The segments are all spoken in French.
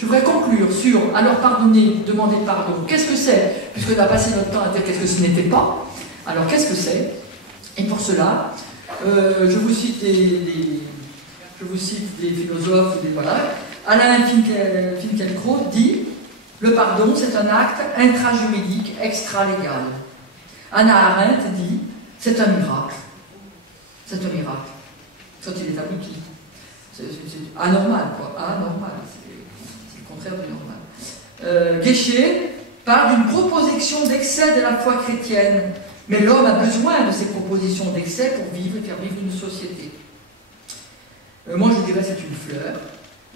je voudrais conclure sur, alors pardonner, demander pardon, qu'est-ce que c'est? Puisqu'on a passé notre temps à dire qu'est-ce que ce n'était pas, alors qu'est-ce que c'est? Et pour cela, je vous cite des philosophes, voilà. Alain Finkielkraut dit « Le pardon, c'est un acte intrajuridique, extra-légal ». Hannah Arendt dit « C'est un miracle ». C'est un miracle. Quand il est abouti. C'est anormal, quoi. Anormal. C'est le contraire du normal. Guéché parle d'une proposition d'excès de la foi chrétienne. Mais l'homme a besoin de ces propositions d'excès pour vivre et faire vivre une société. Moi, je dirais que c'est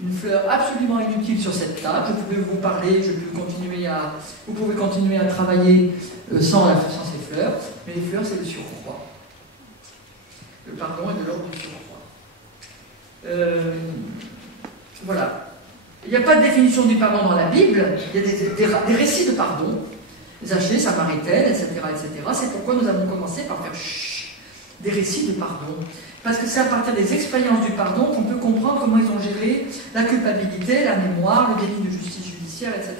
une fleur absolument inutile sur cette table. Je peux vous parler, vous pouvez continuer à travailler sans ces fleurs, mais les fleurs, c'est le surcroît. Le pardon est de l'ordre du surcroît. Voilà. Il n'y a pas de définition du pardon dans la Bible, il y a des récits de pardon, Zachée, Samaritaine, etc., etc. C'est pourquoi nous avons commencé par faire des récits de pardon. Parce que c'est à partir des expériences du pardon qu'on peut comprendre comment ils ont géré la culpabilité, la mémoire, le délit de justice judiciaire, etc.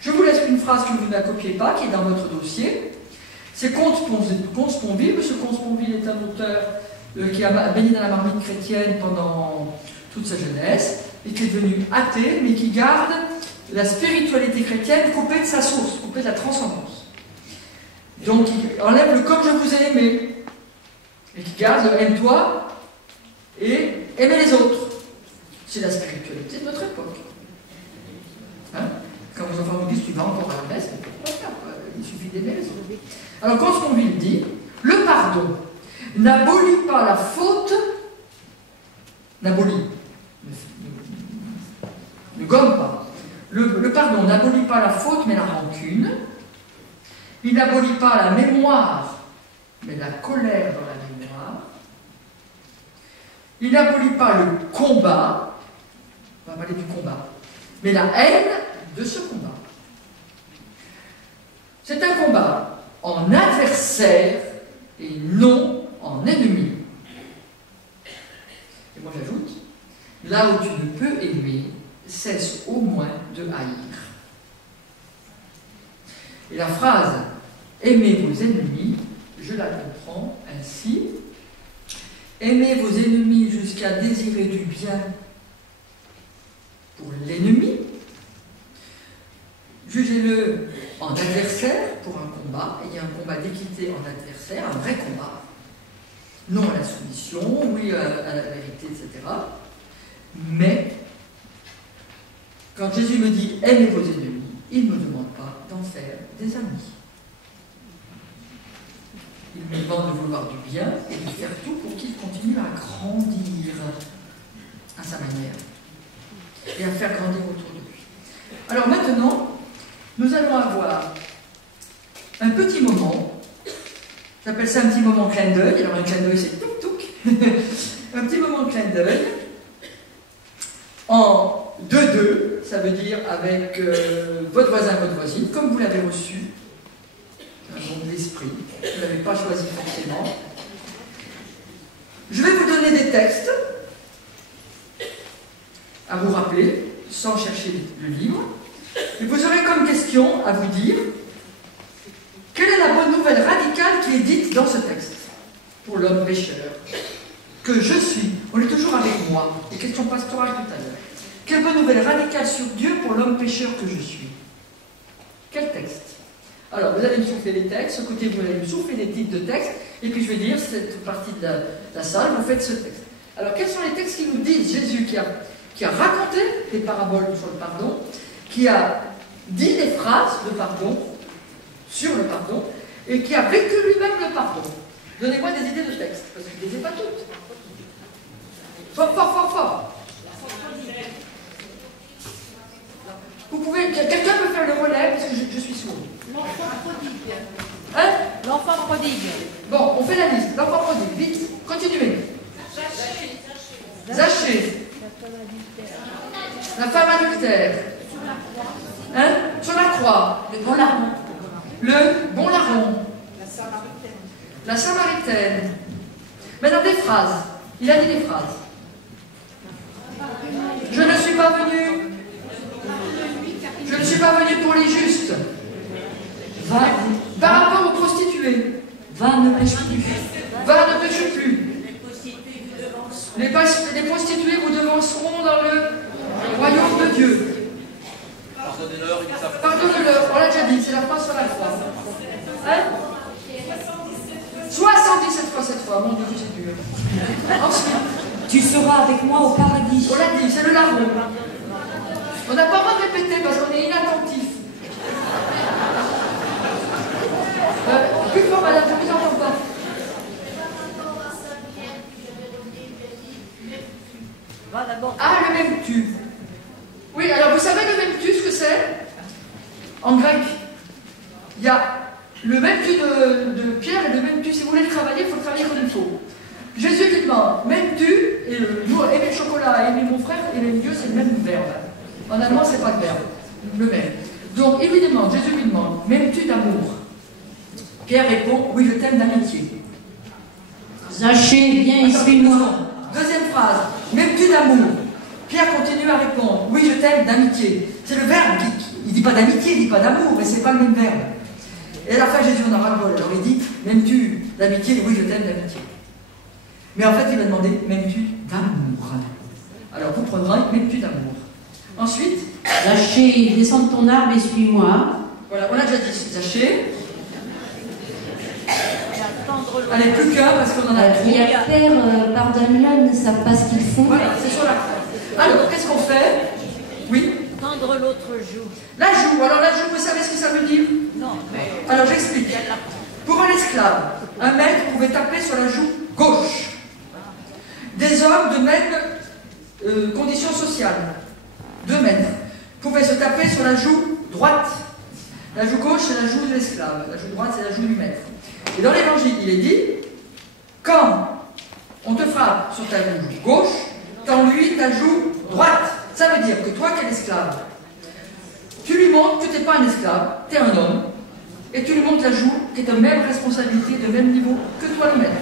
Je vous laisse une phrase que vous ne la copiez pas, qui est dans votre dossier. C'est Comte Sponville. M. Comte Sponville est un auteur qui a baigné dans la marmite chrétienne pendant toute sa jeunesse, et qui est devenu athée, mais qui garde la spiritualité chrétienne coupée de sa source, coupée de la transcendance. Donc il enlève le « comme je vous ai aimé », et qui garde le « aime-toi » et « aimer les autres ». C'est la spiritualité de notre époque. Hein? Quand vos enfants vous disent « tu vas encore à la messe », mais pourquoi faire? Il suffit d'aimer les autres. Alors quand Sponville dit « le pardon n'abolit pas la faute », n'abolit, ne gomme pas. Le pardon n'abolit pas la faute, mais la rancune. Il n'abolit pas la mémoire, mais la colère dans la mémoire. Il n'abolit pas le combat, on va parler du combat, mais la haine de ce combat. C'est un combat en adversaire et non en ennemi. Et moi j'ajoute, là où tu ne peux aimer, cesse au moins de haïr. Et la phrase « Aimez vos ennemis », je la comprends ainsi. Aimez vos ennemis jusqu'à désirer du bien pour l'ennemi. Jugez-le en adversaire pour un combat. Il y a un combat d'équité en adversaire, un vrai combat. Non à la soumission, oui à la vérité, etc. Mais quand Jésus me dit « aimez vos ennemis », il ne me demande pas d'en faire des amis. Il me demande de vouloir du bien et de faire tout pour qu'il continue à grandir à sa manière et à faire grandir autour de lui. Alors maintenant, nous allons avoir un petit moment, j'appelle ça un petit moment clin d'œil. Alors un clin d'œil c'est touk-touk, un petit moment clin d'œil en 2-2, ça veut dire avec votre voisin, votre voisine, comme vous l'avez reçu, un don de l'esprit, vous ne l'avez pas choisi forcément. Je vais vous donner des textes à vous rappeler, sans chercher le livre, et vous aurez comme question à vous dire quelle est la bonne nouvelle radicale qui est dite dans ce texte pour l'homme pécheur que je suis. On est toujours avec moi, les questions pastorales tout à l'heure. Quelle bonne nouvelle radicale sur Dieu pour l'homme pécheur que je suis? Quel texte? Alors, vous allez me souffler les textes, ce côté, vous allez me souffler des titres de textes, et puis je vais dire, cette partie de la salle, vous faites ce texte. Alors, quels sont les textes qui nous disent Jésus qui a raconté des paraboles sur le pardon, qui a dit des phrases de pardon, sur le pardon, et qui a vécu lui-même le pardon? Donnez-moi des idées de textes, parce que je ne les ai pas toutes. Fort, fort, fort, fort. Vous pouvez, quelqu'un peut faire le relais, parce que je suis sourd. L'enfant prodigue. Hein? L'enfant prodigue. Bon, on fait la liste. L'enfant prodigue, vite, continuez. Zachée. La femme adultère. Hein? Sur la croix. Le bon larron. Le bon larron. La Samaritaine. Maintenant des phrases. Il a dit des phrases. Je ne suis pas venu pêche plus. Va, ne pêche plus. Les prostituées vous devanceront dans le royaume de Dieu. Pardonnez-leur, ils savent. Pardonne-leur, on l'a déjà dit, c'est la phrase sur la croix. Hein? 77 fois cette fois, mon Dieu, c'est dur. Ensuite, Tu seras avec moi au paradis. on l'a dit, c'est le larron. On n'a pas le droit de répéter parce qu'on est inattentif. Plus fort, madame, je ne vous entends pas. Va d'abord. Ah, le même tu. Oui, alors vous savez le même tu, ce que c'est? En grec, il y a le même tu de Pierre et le même tu. Si vous voulez travailler, il faut travailler comme il faut. Jésus lui demande, même tu, et aimer le chocolat, aimer mon frère, aimer Dieu, c'est le même verbe. En allemand, c'est pas le verbe, le même. Donc, il lui demande, Jésus lui demande, m'aimes-tu d'amour? Pierre répond, oui, je t'aime d'amitié. Zachée, viens et suis-moi. Deuxième phrase, m'aimes-tu d'amour? Pierre continue à répondre, oui, je t'aime d'amitié. C'est le verbe, il ne dit pas d'amitié, il ne dit pas d'amour, mais ce n'est pas le même verbe. Et à la fin, Jésus en a ras-le-bol. Alors il dit, m'aimes-tu d'amitié? Oui, je t'aime d'amitié. Mais en fait, il a demandé, m'aimes-tu d'amour? Alors vous prendrez, m'aimes-tu d'amour? Ensuite, Zachée, descends de ton arbre et suis-moi. voilà, on a déjà dit, Zachée. Attendre l'autre. Allez, plus qu'un parce qu'on en a Il y trop. a Père, pardonne-le, ne savent pas ce qu'ils font. Voilà, c'est sur la croix. Alors, qu'est-ce qu'on fait? Oui, Tendre l'autre joue. la joue. Alors la joue, vous savez ce que ça veut dire? Non, mais. Alors j'explique. Pour un esclave, un maître pouvait taper sur la joue gauche. Des hommes de même condition sociale, 2 maîtres, pouvaient se taper sur la joue droite. La joue gauche, c'est la joue de l'esclave. La joue droite, c'est la joue du maître. Et dans l'évangile, il est dit, quand on te frappe sur ta joue gauche, tends-lui ta joue droite. Ça veut dire que toi qui es l'esclave, tu lui montres que tu n'es pas un esclave, tu es un homme, et tu lui montres la joue qui est de même responsabilité, de même niveau que toi le maître.